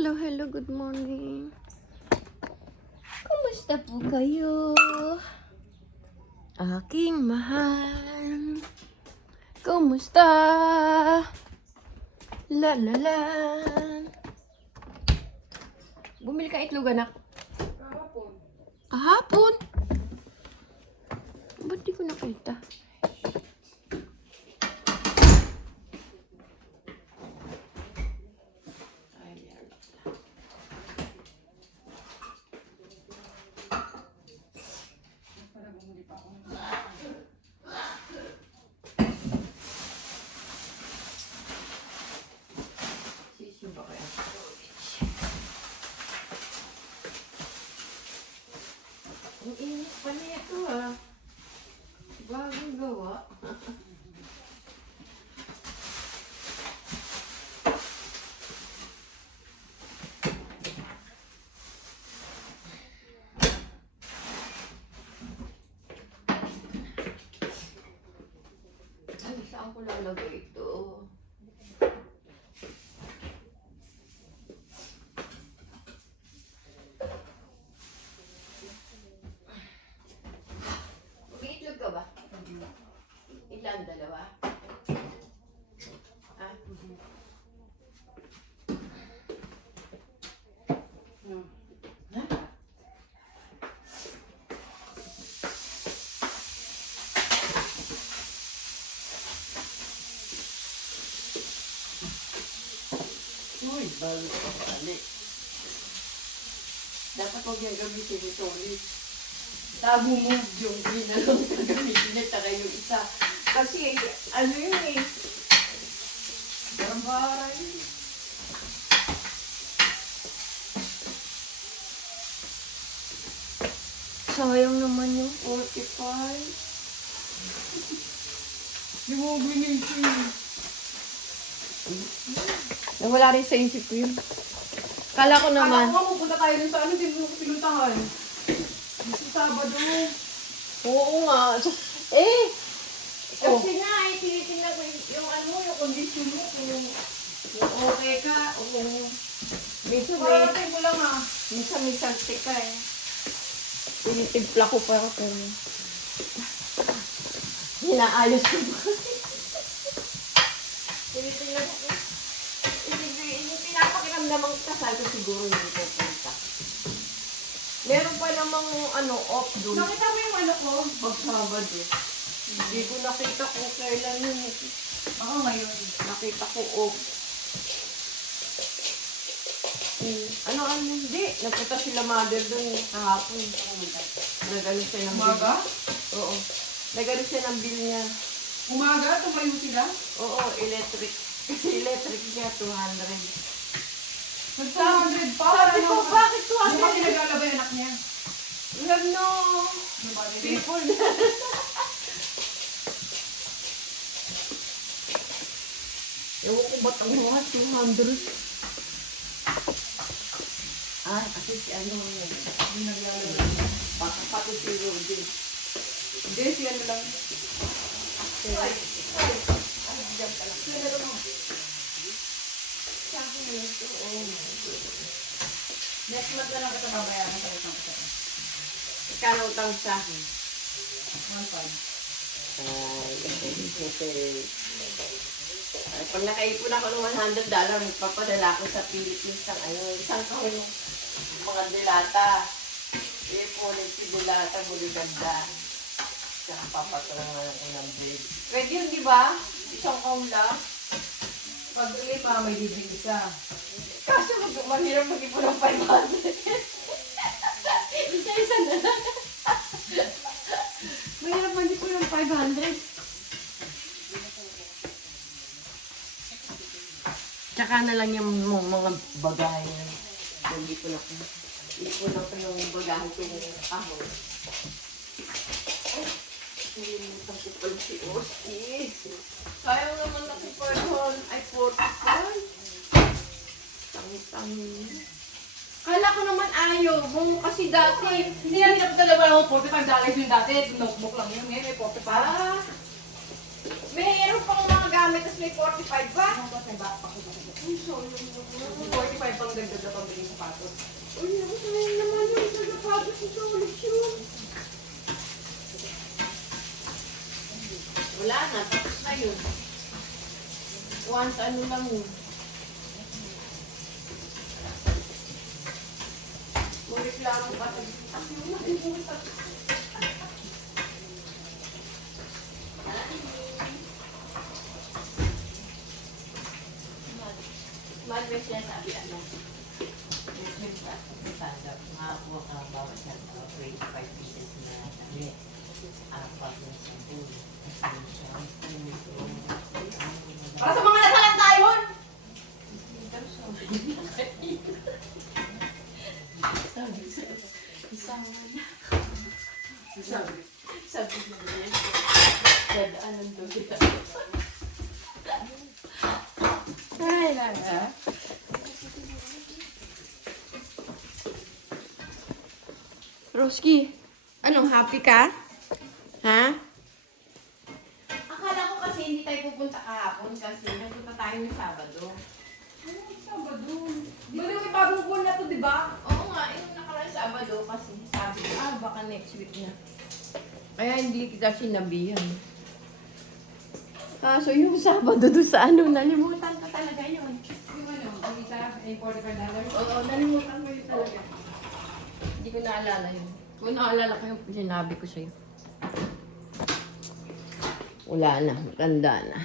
Hello, hello, good morning. Kumusta po kayo? Aking mahal. Kumusta? La la la. Bumili ka itlog, anak. Kahapon. Kahapon? Ba't di ko nakita? Sisiba kaya storage. Ang init pa niya ito ah. Bagong gawa. Ay, saan ko lalagay ito? Mag-iitlog ka ba? Ilan? Dalawa? Ah? Uy, bago ka pali. Dapat huwag yung gamitin ito ulit. Tago mo yung ginalong na gamitin na taga yung isa. Kasi ano yun eh. Gambara yun. Sayang naman yung 45. Di mo binisin. Nawala rin sa isip ko yun. Kala ko naman. Kala ko pupunta tayo dun sa ano, din mo ko pinuntahan. Sa Sabado. Oo nga. Eh! Oh. Kasi nga, tinitingnan ko yung ano mo, yung condition mo, kung okay ka. Minsan may, Parating mo lang ah. minsan may salte ka eh. Tinitimpla ko pa ako. Hinaayos ko ba? Tinitingnan ko. Pinapakiramdamang kasal ko siguro hindi ko punta. Meron pa namang ano, off doon. Nakita mo yung ano ko? Pag Sabado. Hindi ko nakita kung kailan yun. Oo, ngayon. Nakita ko off. Ano, hindi. Nagpunta sila mother doon kahapon. Nagano siya ng bill. Umaga? Oo. Nagano siya ng bill niya. Umaga, tumayo sila? Oo, electric. Kasi electric niya, 200. Nag-200 pa. Sabi ko, bakit Hindi ba 200? pinagalaba yung anak niya? Ano? Nobody. People. Ewan ko ba't ang mga 200? Ah, kasi si ano yun. Hindi naglalaba. Pati si Rudy. Hindi, siya na lang. Ay, ay. Ano dyan pala? Sa akin na ito. Oh my goodness. Next month na lang kita babayaran sa utang ko sa'yo. Kano utang sa akin? 1.5. Ay, pag nakaipon ako ng $100, magpapadala ko sa Philippines ng ano, isang kahon mga dilata. Ipunin si dilata, buliganda. Saka papatulangan ako ng bread. Pwede yun, di ba? Isang kahon lang. Pag ulit pa, may bibig isa. Kasi mahirap mag-ipon ng 500. Isa-isa na lang. Mahirap mag-ipon ng 500. Tsaka na lang yung mga bagahe na mag-ipon ako. Ipon ako ng bagahe ko ng kahon. Ay, nilimutan ko pala si Oski. Sayang naman na si Pardon. Ay, 45. Tangi-tangi. Kala ko naman ayaw mo kasi dati. Hindi namin napagdalawa ako, $45 yung dati. Notebook lang yun, ngayon may 45. Ah, mayroon pang mga marami, tapos may 45 ba? 45 pang dagdag na pambili ng sapatos. Uy, gusto na yun naman yung sa sapatos ito, ulit yun. Wala na, tapos na yun. Once ano lang yun. Kung reklamo pa, sabi mo, nakikita. Mag-may siya sabi, ano? Yung stand-up, makakuha ka bawat sa 25 pieces na damit. Apat na sabon. Para sa mga nasalat tayo! Sabi ko niya, dadaanan doon kita. Ay, lang. Roski, anong happy ka? Ha? Akala ko kasi hindi tayo pupunta kahapon kasi nagpunta tayo ng Sabado. Anong Sabado? Di ba yung bagong buwan na to, di ba? Oo nga, yung nakaraan Sabado kasi sabi ko, baka next week na. Kaya hindi kita sinabihan. So yung Sabado doon sa ano, nalimutan ko talaga yun. Yung ano, ang isa, ay $45. Oo, nalimutan ko yun talaga. Hindi ko naalala yun. Kung naalala ko yung sinabi ko sa'yo. Wala na, tanda na.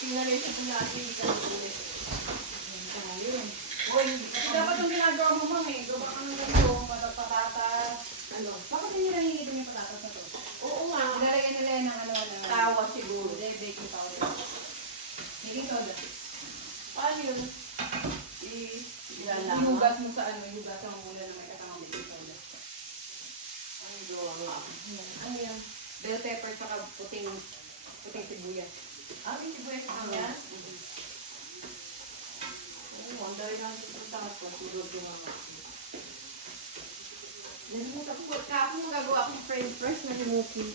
Tingnan rin sa natin sa ulit. Uy, dapat yung ginagawa mo, ma'am, eh. Gawa ka ng ganito, patatas. Ano? Bakit hindi nangingitin yung patatas na to? Oo nga. Lalagyan nila yan ng ano, Tawa siguro. Hindi, baking powder. Baking soda. Paano yun? Ilalaman. Ihugas mo sa ano, ihugas ang mula na may kasamang baking soda. Ano gawa nga ako? Ano yan? Bell pepper tsaka puting sibuyas. May sibuyas sa kanya? Oo, ang dahil natin sa takas ko. Tulog yung mga. Nalimutan ko. Kahapon magagawa akong french fries na limutin.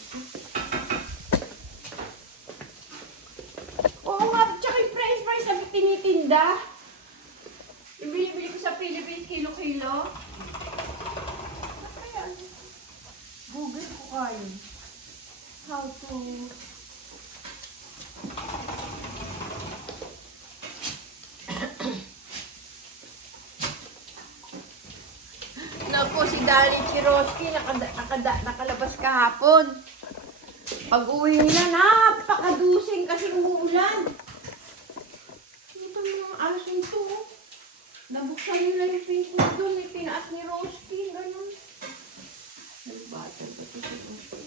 Oo nga, tsaka yung french fries sabi tinitinda. Yung binibili ko sa Philippines, kilo-kilo. Kaya, Google ko kayo. How to... Naku, si Danny Chiroski nakalabas kahapon. Pag uwi nila, napakadusing kasi umuulan. Ito mga alas nito. Nabuksan nila yung Facebook doon. May tinaas ni Roski. Ganun. Nagbatag ba ito si Roski?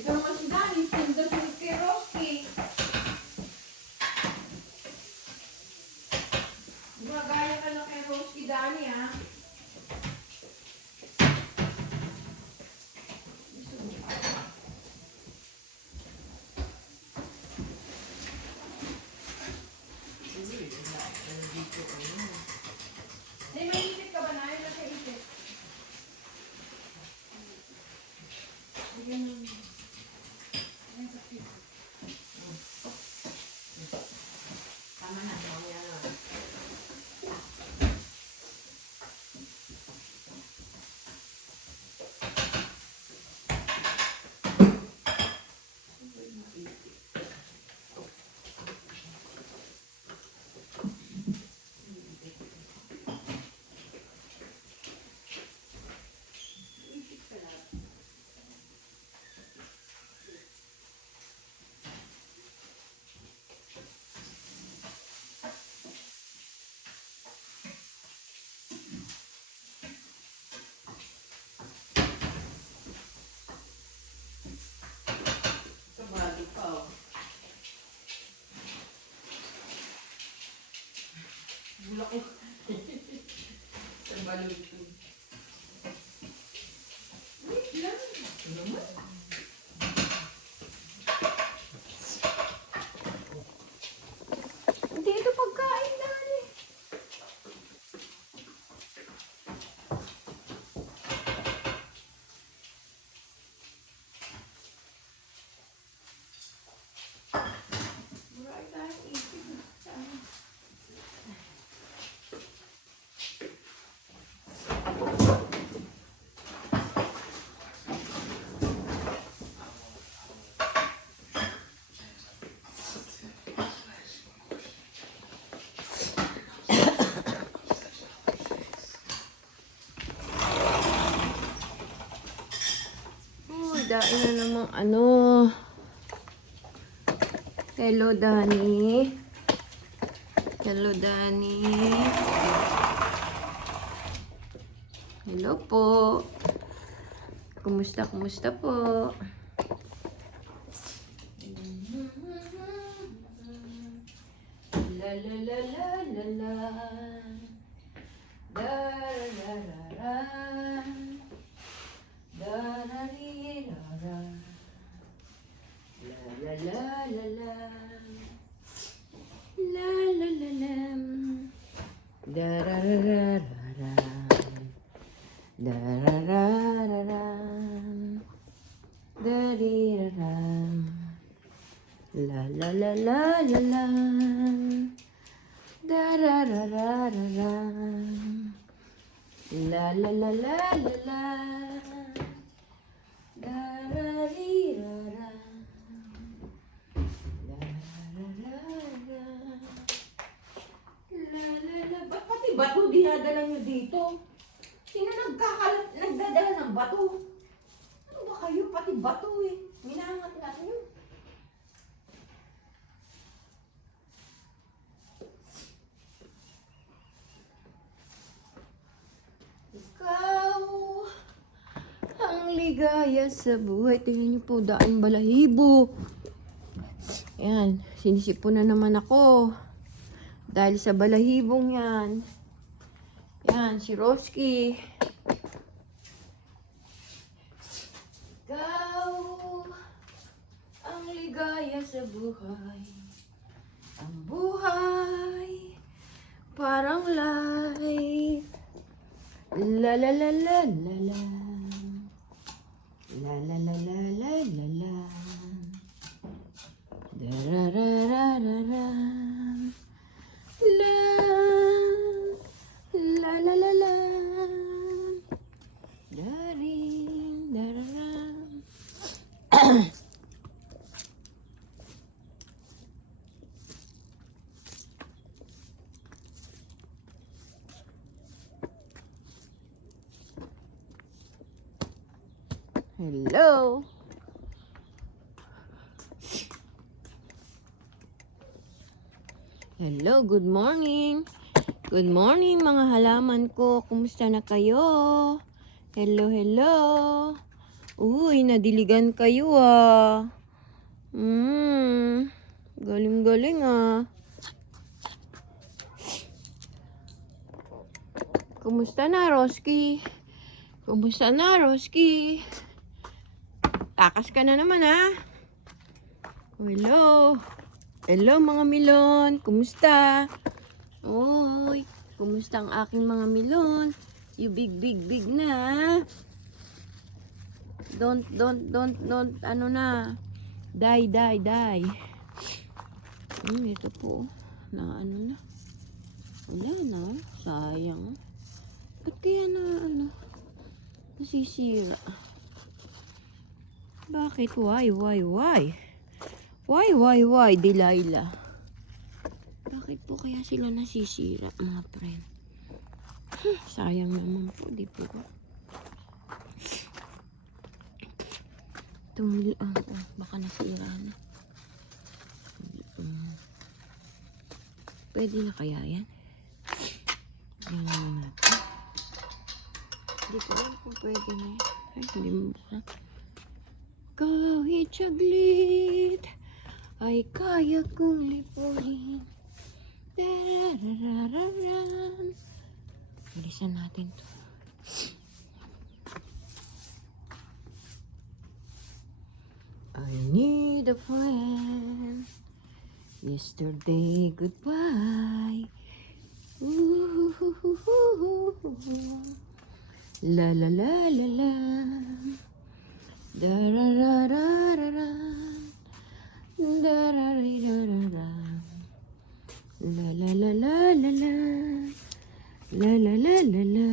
Ito naman si Danny, tinda si kay Roski. Gaya ka na kay Roski, Danny, ha? May maipit ka ba na? Yung nasa ipit. Bigyan ng... Ayan sa ipit. Tama na. Mamaya na. Kabali pa, oh. Bulak ko. Sa balutong. Wait lang. Ano naman? Hindi ito pagkain, Danny. Daing na namang ano. Hello, Danny. Hello, Danny. Hello po. Kumusta po? La la la la la la. Da la la la. Da la li la la. La la la la la. La la la la. Da ra ra ra ra ra. Da ra ra ra ra. Da di ra ra. La la la la la la. Da ra ra ra ra ra. La la la la la la. Da ra ri ra ra. La ra ra ra. La la la. Ba't pati bato dinadala nyo dito? Sino nagdadala ng bato? Ano ba kayo? Pati bato eh. Minangat natin yun. Ikaw ang ligaya sa buhay. Tingnan niyo po, daing balahibo. Ayan, sinisipon na naman ako. Dahil sa balahibong yan. Yan, si Roski. Ikaw ang ligaya sa buhay. Ang buhay parang light. La la la la la la. La la la la la la la. Da ra ra ra ra ra. La la la la la. Da rin da ra ra. Hello. Hello, good morning. Good morning mga halaman ko. Kumusta na kayo? Hello, hello. Uy, nadiligan kayo ah. Galing-galing ah. Kumusta na, Roski? Kumusta na, Roski? Takas ka na naman ah. Hello. Hello mga milon. Kumusta? Oy, kumusta ang aking mga milon? You big na. Don't, ano na. Die. Ito po. Na ano na. Wala na. Sayang. Ba't kaya na ano? Nasisira. Bakit? Why? Why, Delilah? Bakit po kaya sila nasisira, mga friend? Sayang naman po, di po ba? Baka nasira na. Pwede na kaya yan? Yan naman natin. Hindi ko alam kung pwede na yan. Ay, hindi mo ba? Kahit saglit ay kaya kong lipunin. Dararararan. Bilisan natin to. I need a friend. Yesterday, goodbye. La la la la la. Da ra ra ra ra ra. Da ra ri ra ra ra. La la la la la la. La la la la la.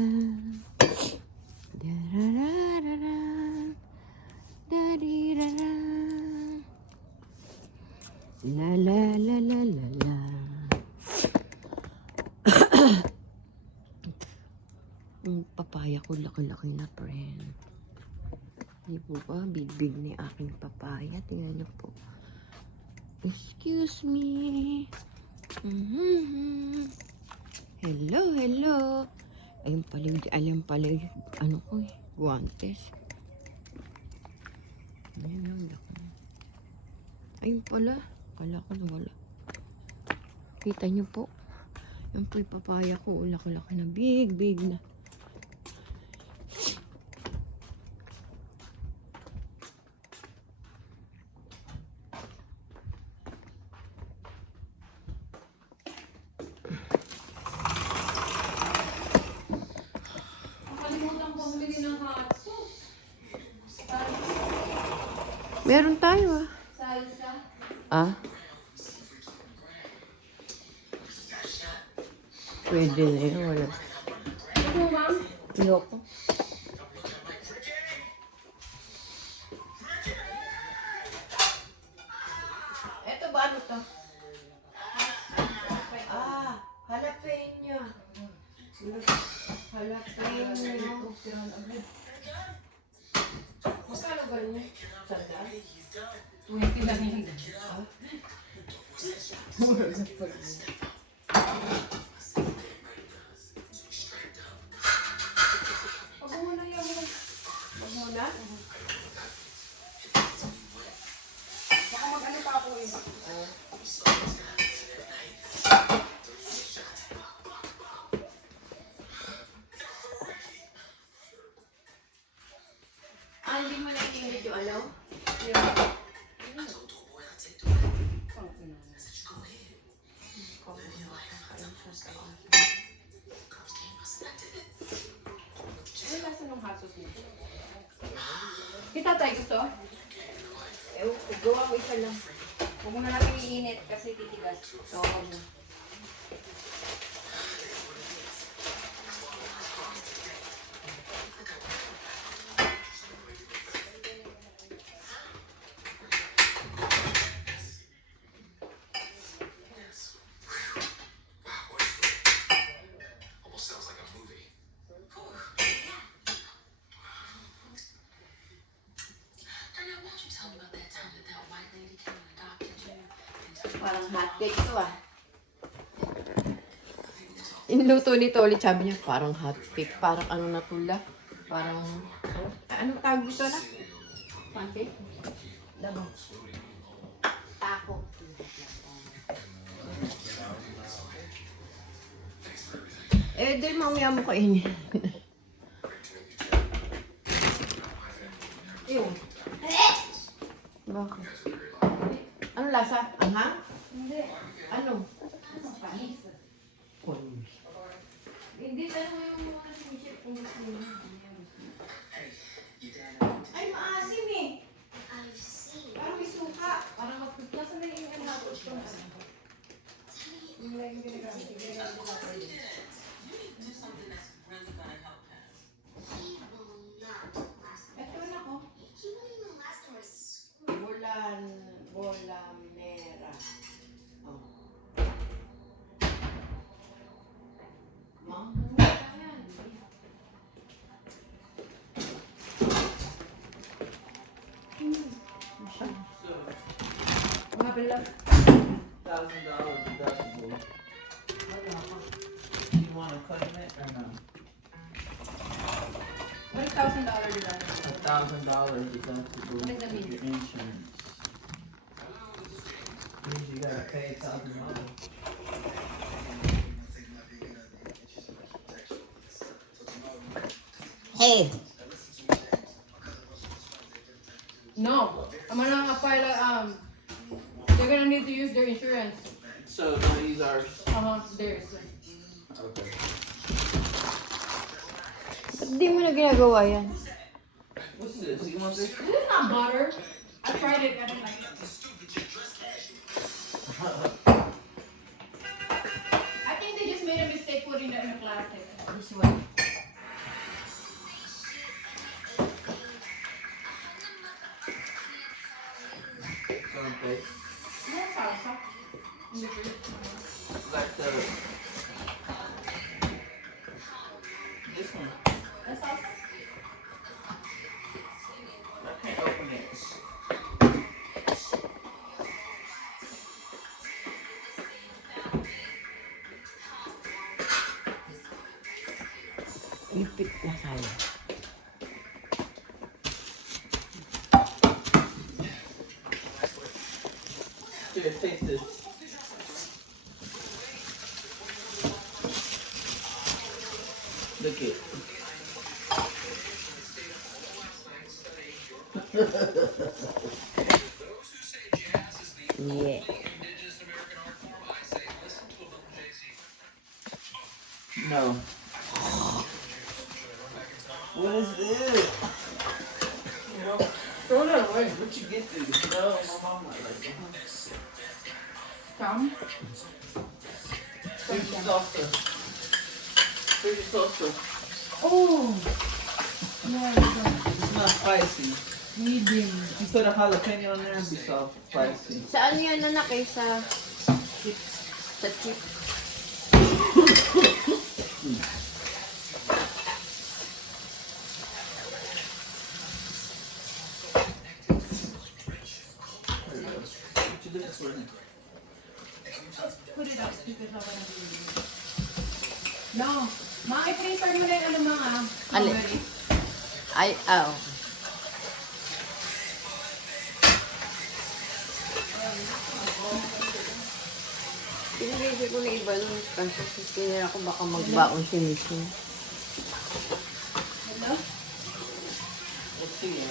Da ra ra ra ra. Da ri ra ra. La la la la la la. Ang papaya ko laki-laki na, friend. Hindi po ba? Bigbig ni aking papaya. Tingnan niyo po. Excuse me. Hello, hello. Ayun pala, alam pala yung ano ko eh. Guantes. Ayun, ayun pala. Kala ko nawala. Kita niyo po. Yan po yung papaya ko. Laki-laki na. Big na. Nakalimutan ko bumili ng hot sauce. Meron tayo ah. Salsa. Ah? Pwede na yun. Wala. Ito, ma'am. Ayoko. Ito ba ano to? Ah, jalapeno. Jalapeno. Magkano ganyan? Sandal? 20 lang yun. Pag muna yung... Wag muna. Baka mag-ano pa ako eh. Ah, hindi mo naiingit yung alaw? Ano lasa ng hot sauce nito? Kita tayo gusto? Gawa mo isa lang. Huwag muna natin iinit kasi titigas. So, huwag mo. Parang hotcake ito ah. Inluto nito ulit, sabi niya, parang hotcake. Parang ano na tula. Parang, anong tawag dito na? Pancake? Labo. Taco. Eh, dahil mamaya mo kainin. Ew. Bakit? Anong lasa? Anghang? Hindi. Ano? Ano panis? Hindi tayo yung mga siniship kung gusto nyo. Ay, maasim eh. Parang may suka. Parang nasa na yung hapos ko. Yung like ginagamit. Ito na ko. Bolamera. Oh. Mamura yan. Mga pala. $1,000 deductible. You want to cut it or no? $1,000 diba? $1,000 deductible What does that for mean? your insurance. Means you gotta pay $1,000. Hey. No. I'm gonna file they're gonna need to use their insurance. So don't use ours. Theirs. Okay. Ba't di mo na ginagawa yan? What's this? You want this? This is not butter. I tried it, I didn't like it. I think they just made a mistake putting that in the plastic. This one. Okay. No salsa. In the fridge. Like this one. That's salsa. Malapit na tayo. Here, taste this. Look it. Yeah. No. What is this? Throw that away. Where'd you get this? No, my mom might like it. Come. Here's your salsa. Here's your salsa. Oh. Yeah, It's not spicy. medium. You put a jalapeno in there and be so spicy. Saan yun anak eh? Sa chip. What you looking for? Put it up because I want to do it. No. Ma, i-freezer mo na yung ano mga. Alin? strawberry. Ay, okay. Pinagay ko na iba nun kasi tinira ko baka magbaon si Micho. Hello? Let's see.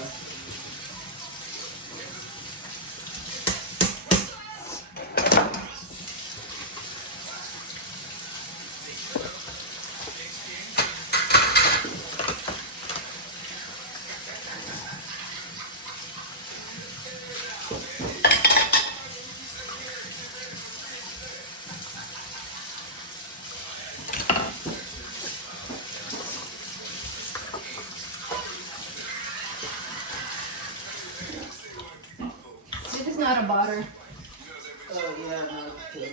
This is not a butter. Oh yeah, no, it's too.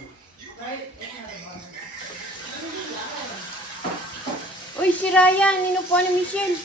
Right? It's not a butter. Uy, si Ryan! Ninupuan ni Michelle!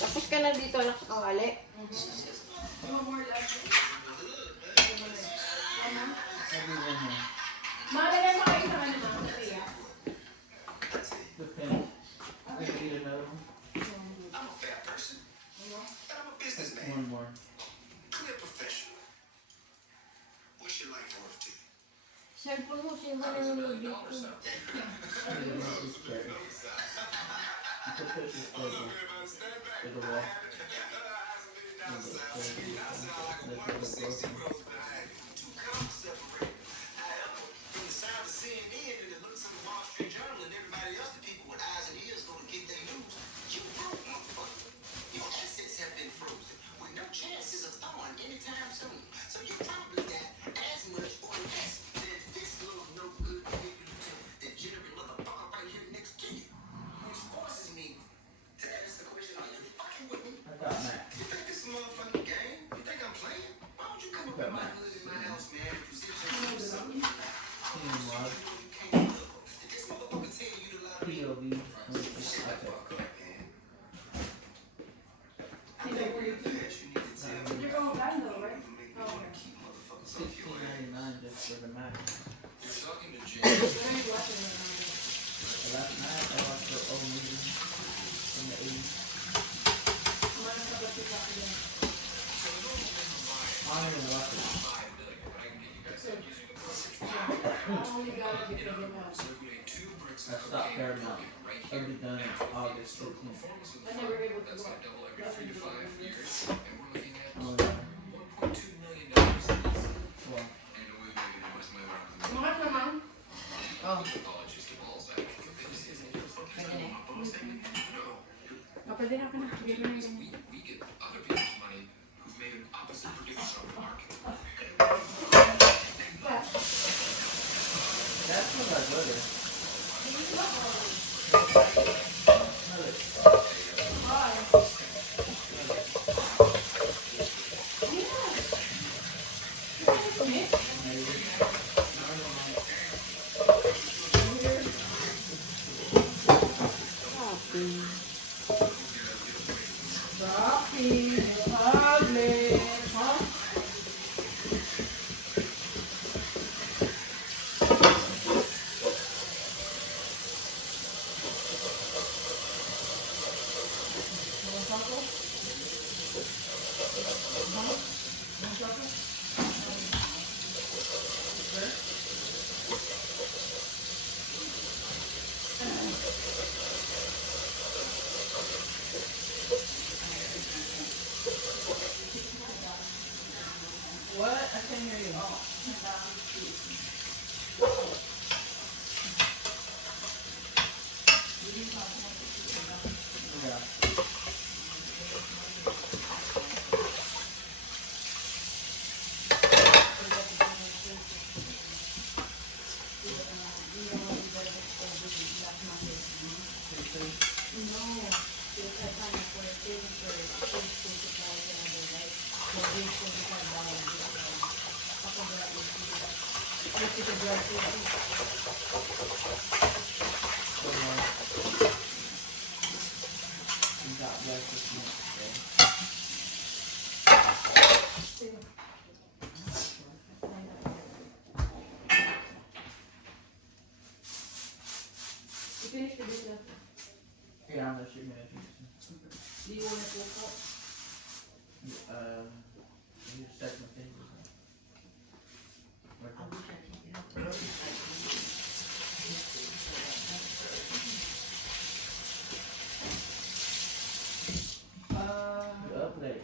Tapos ka na dito anak sa kawali. Malagay mo kayo sa ano mga Korea. The pen. I'm gonna eat another one. I'm a fair person, but I'm a businessman. One more. Clear professional. What's your life worth to you? Cellphone mo, sino ba nanonood dito? This is great. You put this over to the wall. Two commas separated. However, from the sound of CNN and the looks of the Wall Street Journal and everybody else, the people with eyes and ears go to get their news, you broke, motherfucker. Your assets have been frozen with no chances of thawing anytime soon. So you probably got as much or less than this little no good degenerate motherfucker right here next to you. Which forces me to ask the question, are you fucking with me? I got Matt. You think this is a motherfucking game? You think I'm playing? Why would you come up in my hood in my house, man, and present yourself as something you Love. can't look? Did this motherfucker tell you to love me? POV. I think we're in the best. You need to tell me. You're going back though, right? You want to keep motherfuckers off your ass. $16.99 just for the Mac. You're talking to Jay. So last night I watched the old movie from the 80s. I don't even watch it. I stopped Paramount. I'll be done August 15th. I never able to go. Well, Mga naman. Oh. Pwede na ako na. Bigyan mo na yung ganyan. like butter. Smell it. Maybe. No, no, no. Rocky, Republic, huh? What? I can't hear you. Yeah. So, you got breakfast next day. You finished the business. Yeah, unless you're gonna do Do you want to cook? some. You just set my fingers up. You're up late.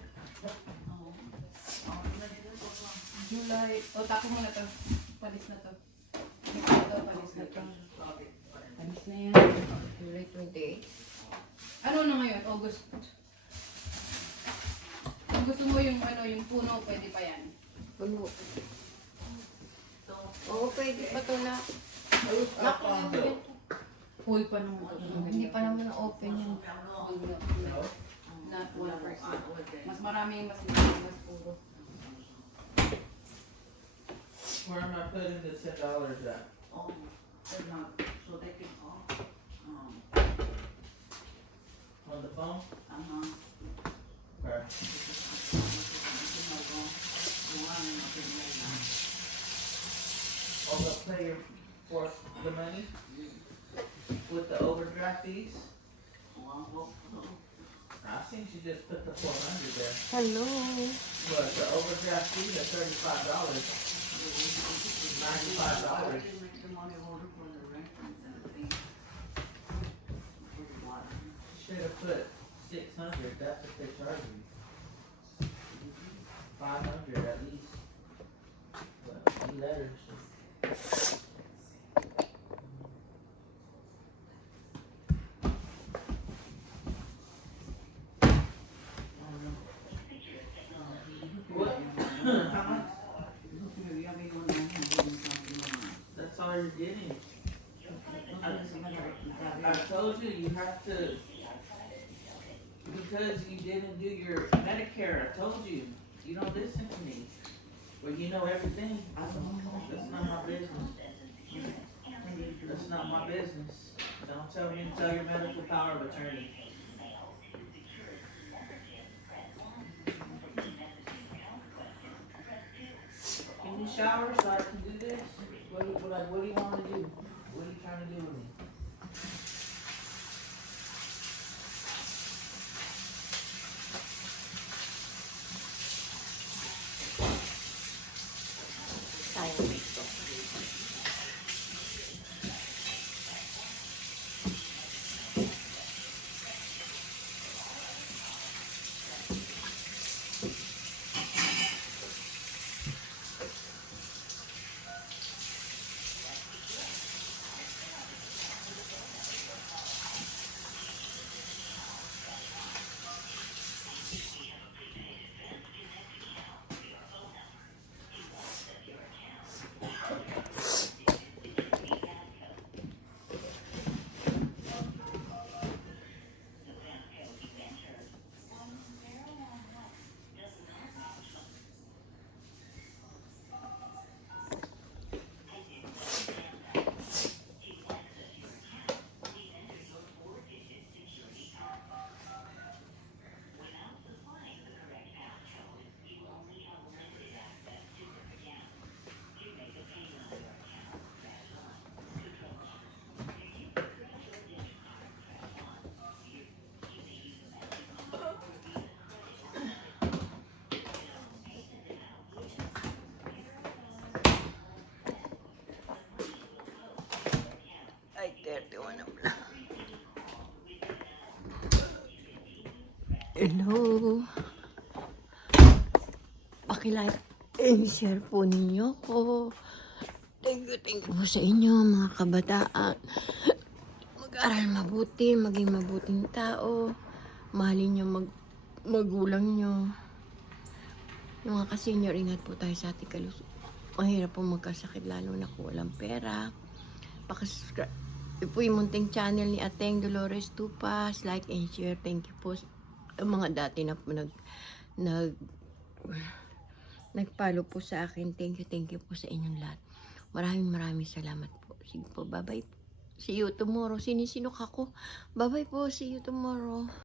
July. O, tapo mo na to. Palis na to. Ito, palis na to. Palis na yan. July 28. Ano na ngayon? August. Kung gusto mo yung ano, yung puno, pwede pa yan. Puno. Oo, pwede pa to na. Naku, Full pa nung ano. hindi pa naman na-open yun. Full na. No? Not 1%. Mas marami, mas puro. Where am I putting the $10 at? So they can call. On the phone? Okay. Oh, they'll pay your for the money with the overdraft fees? I think she just put the 400 there. Hello. But the overdraft fee is $35. $95. Should have put 600. That's what they charge you. 500 at least. But you let her. What? How much? That's all you're getting. I told you have to, because you didn't do your Medicare. I told you. You don't listen to me. Well, you know everything. That's not my business. That's not my business. Don't tell me to tell your medical power of attorney. Can you shower so I can do this? What do you want to do? What are you trying to do with me? Hello. Pakilike and share po ninyo ko. Thank you po sa inyo mga kabataan. Mag-aral mabuti, maging mabuting tao. Mahalin nyo magulang nyo. Yung mga ka-senior, ingat po tayo sa ating kalusok. Mahirap po magkasakit lalo na kung walang pera. Pakasubscribe. Ito po yung munting channel ni Ateng Dolores Tupas. Like and share. Thank you po. Ang mga dati na po nag-follow po sa akin. Thank you po sa inyong lahat. Maraming salamat po. Sige po, bye-bye. See you tomorrow. Sinisinok ako. Bye-bye po. See you tomorrow.